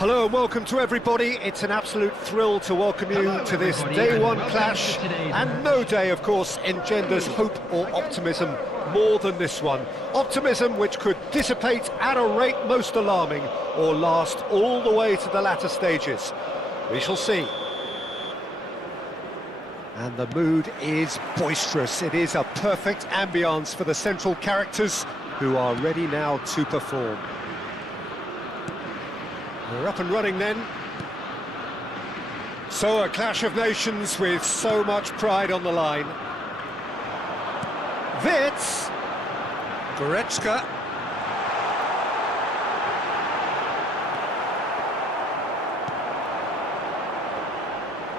Hello and welcome to everybody. It's an absolute thrill to welcome you to this day one clash, and no day, of course, engenders hope or optimism more than this one. Optimism which could dissipate at a rate most alarming or last all the way to the latter stages. We shall see. And the mood is boisterous. It is a perfect ambience for the central characters who are ready now to perform. We're up and running then. So a clash of nations with so much pride on the line. Wits. Goretzka.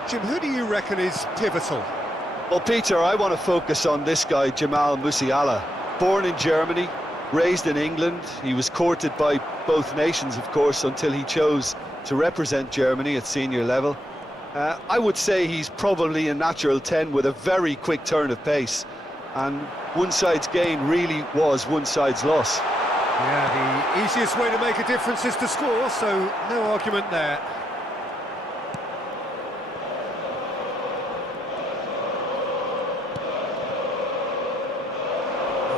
Jim, who do you reckon is pivotal? Well, Peter, I want to focus on this guy, Jamal Musiala. Born in Germany, raised in England. He was courted by both nations, of course, until he chose to represent Germany at senior level. I would say he's probably a natural 10 with a very quick turn of pace. And one side's gain really was one side's loss. Yeah, the easiest way to make a difference is to score, so no argument there.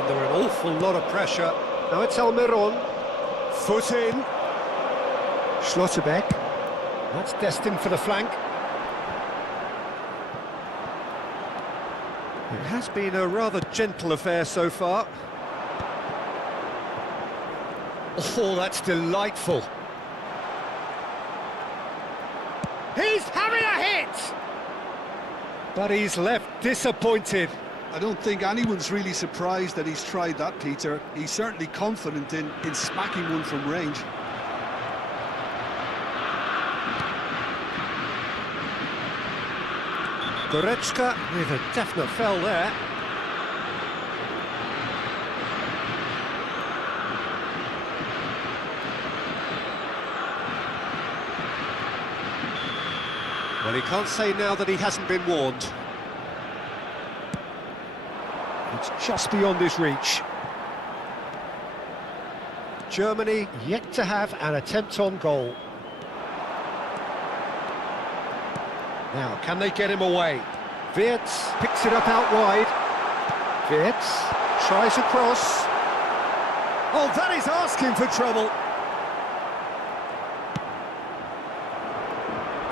Under an awful lot of pressure. Now it's Almiron. Foot in. Schlotterbeck. That's destined for the flank. It has been a rather gentle affair so far. Oh, that's delightful. He's having a hit! But he's left disappointed. I don't think anyone's really surprised that he's tried that, Peter. He's certainly confident in smacking one from range. Goretzka with a definite foul there. Well, he can't say now that he hasn't been warned. It's just beyond his reach. Germany yet to have an attempt on goal. Now, can they get him away? Wirtz picks it up out wide. Wirtz tries across. Oh, that is asking for trouble.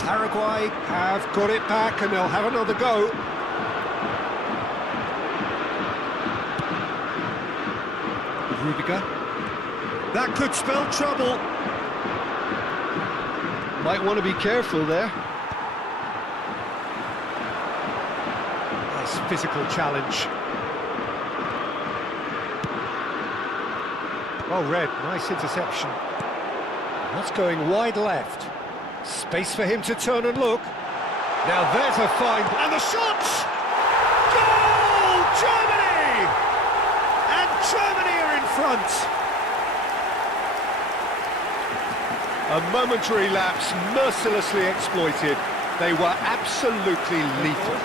Paraguay have got it back and they'll have another go. Rudiger. That could spell trouble. Might want to be careful there. Nice physical challenge. Well read, nice interception. That's going wide left. Space for him to turn and look. Now there's a fine... And the shot! Goal! Germany! And Germany are in front. A momentary lapse, mercilessly exploited. They were absolutely lethal.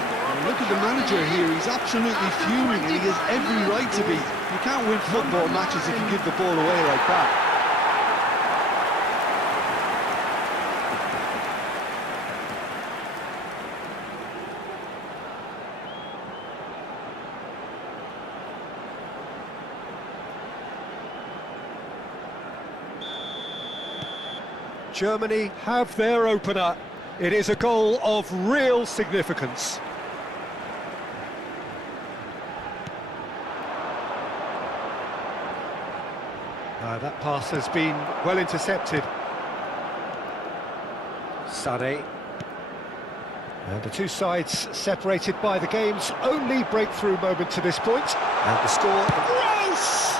Look at the manager here, he's absolutely fuming and he has every right to be. You can't win football matches if you give the ball away like that. Germany have their opener. It is a goal of real significance. That pass has been well intercepted. Sané. And the two sides separated by the game's only breakthrough moment to this point. And the score... Gross!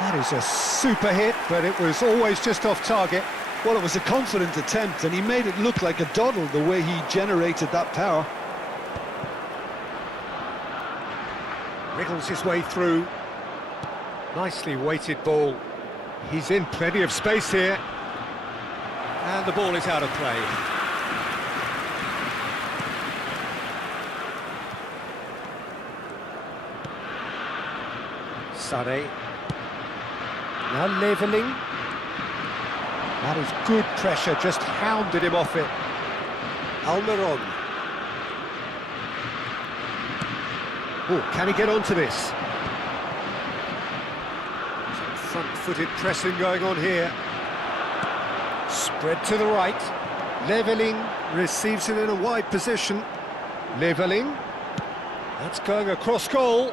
That is a super hit, but it was always just off target. Well, it was a confident attempt and he made it look like a doddle the way he generated that power. Wriggles his way through. Nicely weighted ball. He's in plenty of space here. And the ball is out of play. Sané. Now levelling. That is good pressure, just hounded him off it. Almiron. Oh, can he get onto this? Some front-footed pressing going on here. Spread to the right. Leveling receives it in a wide position. Leveling. That's going across goal.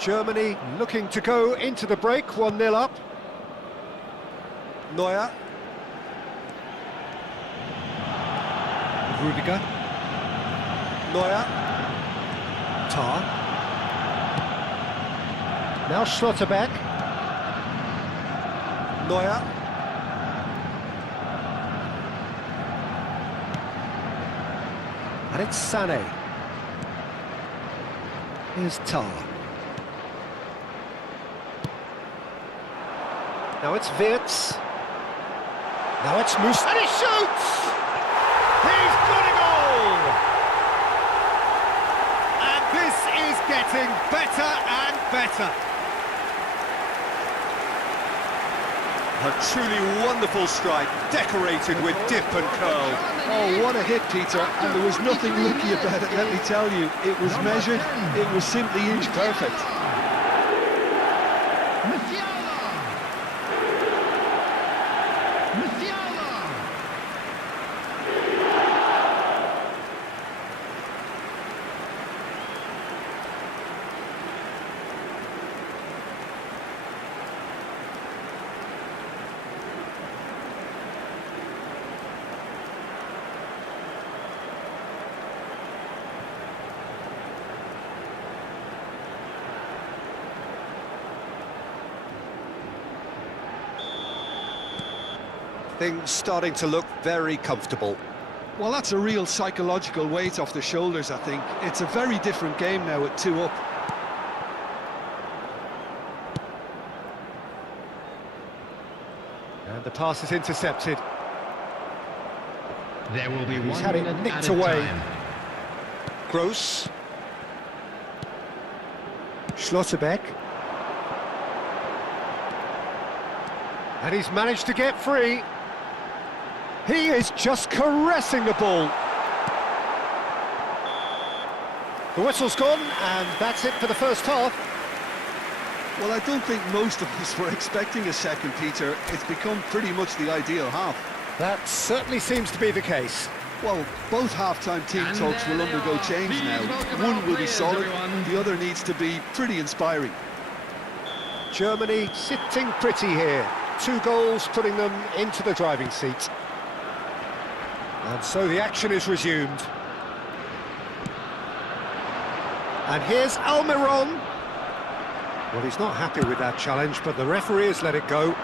Germany looking to go into the break, 1-0 up. Neuer. Rudiger. Neuer. Tar. Now Schlotterbeck. Neuer. And it's Sané. Here's Tar. Now it's Wirtz. Now it's Moose. And he shoots! He's got a goal! And this is getting better and better. A truly wonderful strike, decorated with dip and curl. Oh, what a hit, Peter, and there was nothing lucky about it, let me tell you. It was measured, it was simply inch perfect. Things starting to look very comfortable. Well, that's a real psychological weight off the shoulders, I think. It's a very different game now at 2 up. And the pass is intercepted. There will be He's had it nicked away. Gross. Schlotterbeck. And he's managed to get free. He is just caressing the ball. The whistle's gone, and that's it for the first half. Well, I don't think most of us were expecting a second, Peter. It's become pretty much the ideal half. That certainly seems to be the case. Well, both half-time team talks will undergo change now. One will be solid, the other needs to be pretty inspiring. Germany sitting pretty here. 2 goals putting them into the driving seat. And so the action is resumed. And here's Almiron. Well, he's not happy with that challenge, but the referee has let it go.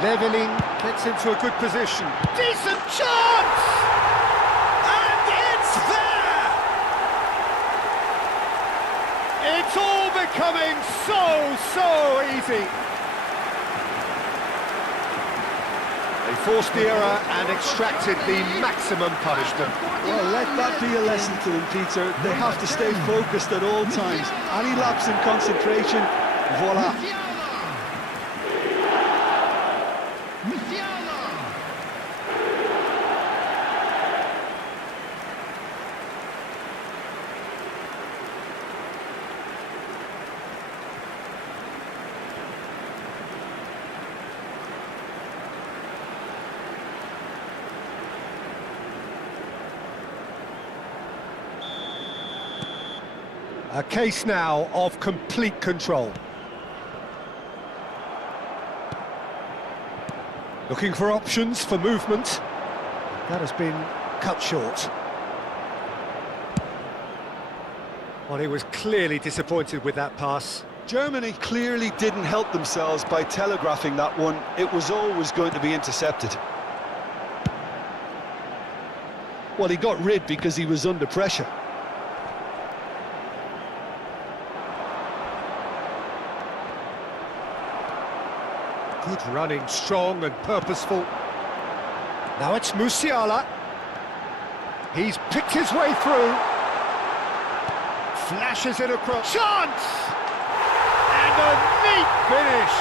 Leveling gets into a good position. Decent chance! And it's there! It's all becoming so easy. They forced the error and extracted the maximum punishment. Well, let that be a lesson to them, Peter. They have to stay focused at all times. Any lapse in concentration, voila. A case now of complete control. Looking for options for movement. That has been cut short. Well, he was clearly disappointed with that pass. Germany clearly didn't help themselves by telegraphing that one. It was always going to be intercepted. Well, he got rid because he was under pressure. Good running, strong and purposeful. Now it's Musiala. He's picked his way through. Flashes it across. Chance! And a neat finish.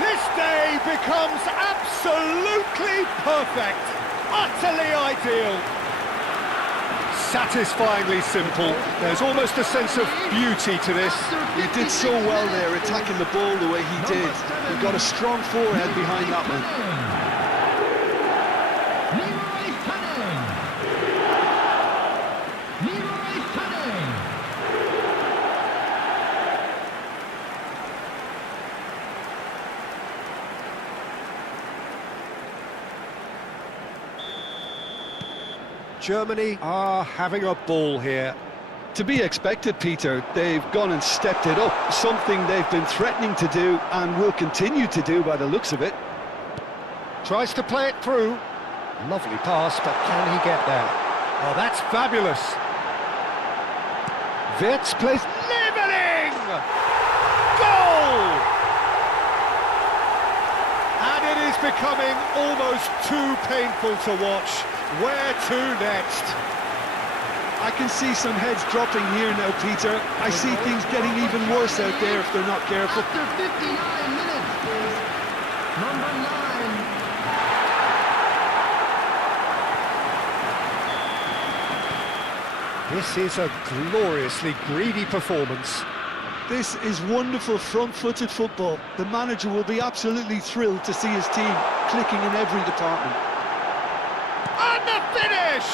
This day becomes absolutely perfect. Utterly ideal. Satisfyingly simple. There's almost a sense of beauty to this. He did so well there, attacking the ball the way he did. He got a strong forehead behind that one. Germany are having a ball here. To be expected, Peter. They've gone and stepped it up, something they've been threatening to do and will continue to do by the looks of it. Tries to play it through. Lovely pass, but can he get there? Oh, that's fabulous. Wirtz plays leveling! Goal! And it is becoming almost too painful to watch. Where to next? I can see some heads dropping here now, Peter. I see things getting even worse out there if they're not careful. After 59 minutes is number 9. This is a gloriously greedy performance. This is wonderful front-footed football. The manager will be absolutely thrilled to see his team clicking in every department. And the finish!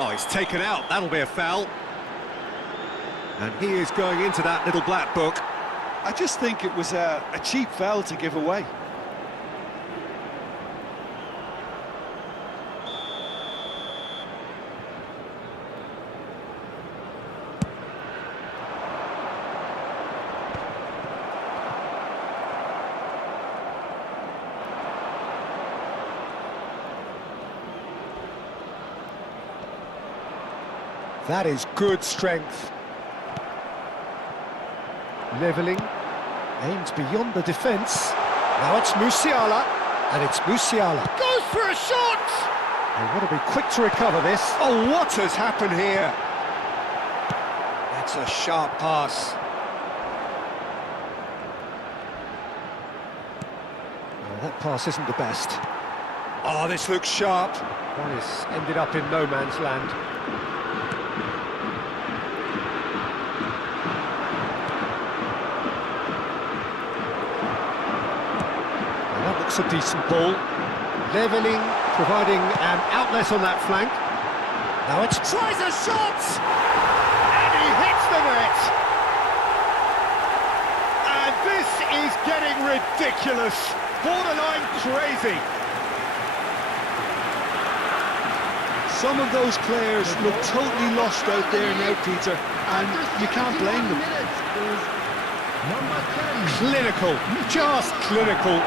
Oh, he's taken out. That'll be a foul. And he is going into that little black book. I just think it was a cheap foul to give away. That is good strength. Levelling. Aims beyond the defence. Now it's Musiala. And it's Musiala. Goes for a shot! They want to be quick to recover this. Oh, what has happened here? That's a sharp pass. Oh, that pass isn't the best. Oh, this looks sharp. One has ended up in no man's land. A decent ball. Levelling, providing an outlet on that flank. Now it tries a shot! And he hits the net! And this is getting ridiculous. Borderline crazy. Some of those players look totally lost out there now, Peter, and you can't blame them. Clinical, just clinical.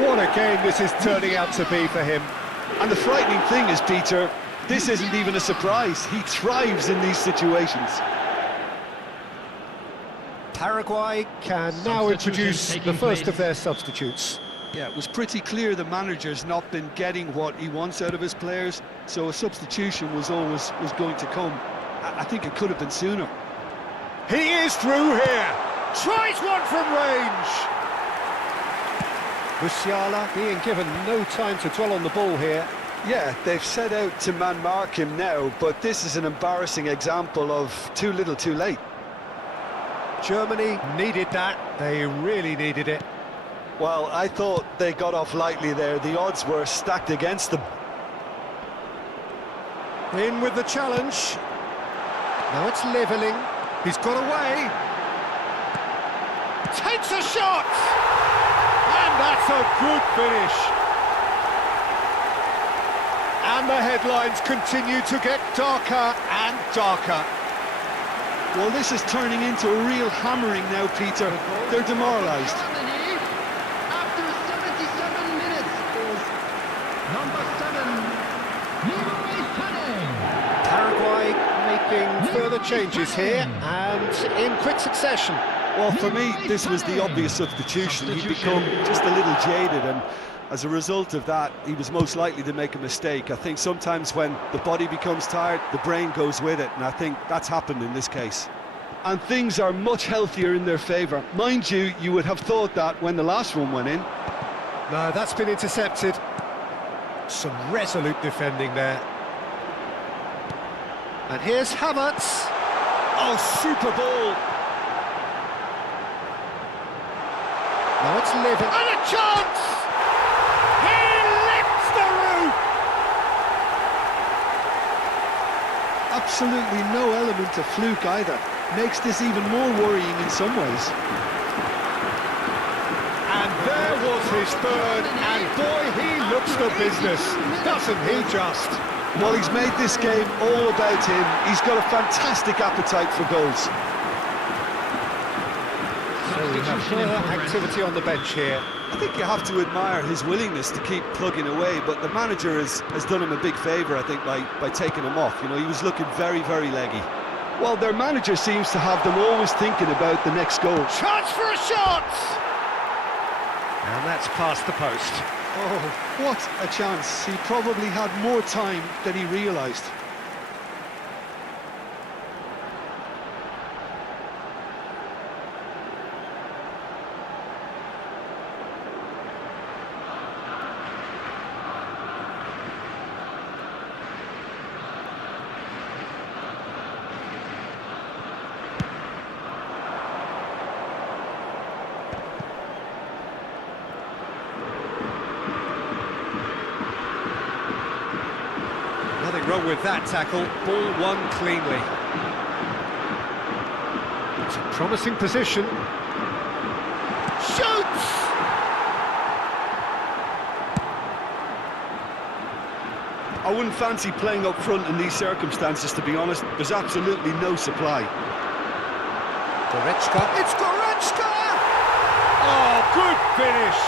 What a game this is turning out to be for him. And the frightening thing is, Peter, this isn't even a surprise. He thrives in these situations. Paraguay can now introduce the first of their substitutes. Yeah, it was pretty clear the manager's not been getting what he wants out of his players, so a substitution was going to come. I think it could have been sooner. He is through here. Tries one from range. Musiala being given no time to dwell on the ball here. Yeah, they've set out to man-mark him now, but this is an embarrassing example of too little too late. Germany needed that. They really needed it. Well, I thought they got off lightly there. The odds were stacked against them. In with the challenge. Now it's levelling. He's got away. Takes a shot! And that's a good finish. And the headlines continue to get darker and darker. Well, this is turning into a real hammering now, Peter. They're demoralised. After 77 minutes is number 7, Paraguay making further changes here and in quick succession. Well, for me, this was the obvious substitution. He'd become just a little jaded, and as a result of that, he was most likely to make a mistake. I think sometimes when the body becomes tired, the brain goes with it, and I think that's happened in this case. And things are much healthier in their favour. Mind you, you would have thought that when the last one went in. No, that's been intercepted. Some resolute defending there. And here's Havertz. Oh, super ball. Now it's Liver. And a chance! He lifts the roof! Absolutely no element of fluke either. Makes this even more worrying in some ways. And there was his third, and boy, he looks the business, doesn't he just? Well, he's made this game all about him. He's got a fantastic appetite for goals. So we have further activity on the bench here. I think you have to admire his willingness to keep plugging away, but the manager has done him a big favour, I think, by taking him off. You know, he was looking very, very leggy. Well, their manager seems to have them always thinking about the next goal. Chance for a shot! And that's past the post. Oh, what a chance. He probably had more time than he realised. Nothing wrong with that tackle. Ball won cleanly. It's a promising position. Shoots! I wouldn't fancy playing up front in these circumstances, to be honest. There's absolutely no supply. Goretzka. It's Goretzka! Oh, good finish!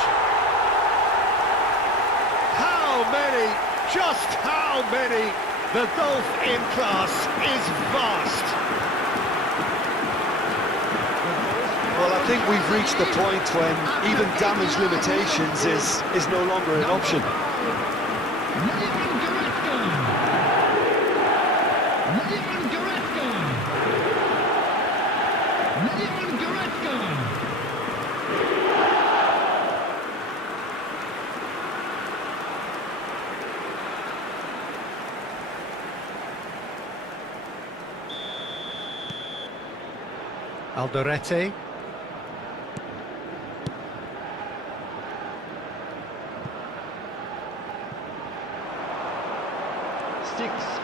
How many? Just how many? The gulf in class is vast. Well, I think we've reached the point when even damage limitations is no longer an option. Alderete.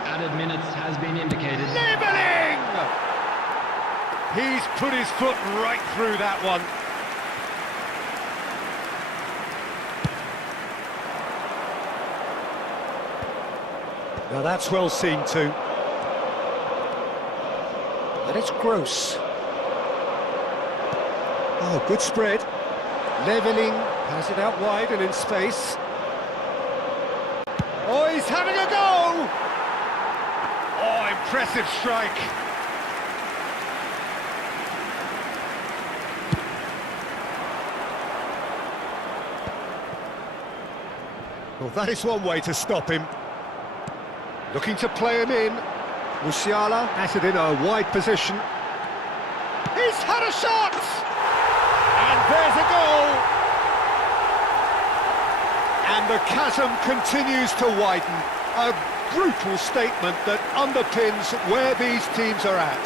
Added minutes has been indicated. Nibbling! He's put his foot right through that one. Now that's well seen too. And it's Gross. Oh, good spread. Leveling, has it out wide and in space. Oh, he's having a go! Oh, impressive strike. Well, that is one way to stop him. Looking to play him in. Musiala has it in a wide position. He's had a shot! And there's a goal! And the chasm continues to widen. A brutal statement that underpins where these teams are at.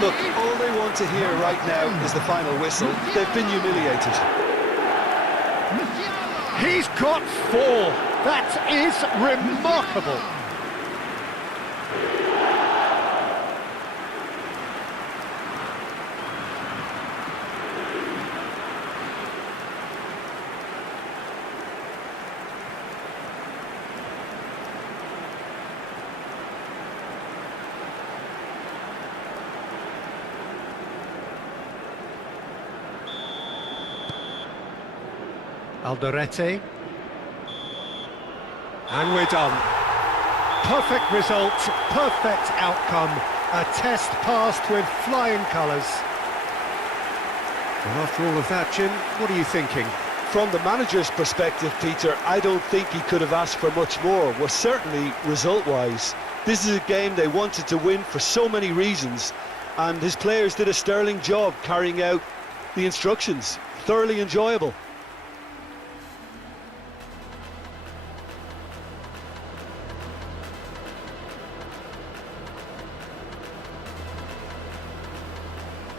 Look, all they want to hear right now is the final whistle. They've been humiliated. He's got 4. That is remarkable. Alderete. And we're done. Perfect result, perfect outcome. A test passed with flying colours. Well, after all of that, Jim, what are you thinking? From the manager's perspective, Peter, I don't think he could have asked for much more. Well, certainly result-wise. This is a game they wanted to win for so many reasons, and his players did a sterling job carrying out the instructions. Thoroughly enjoyable.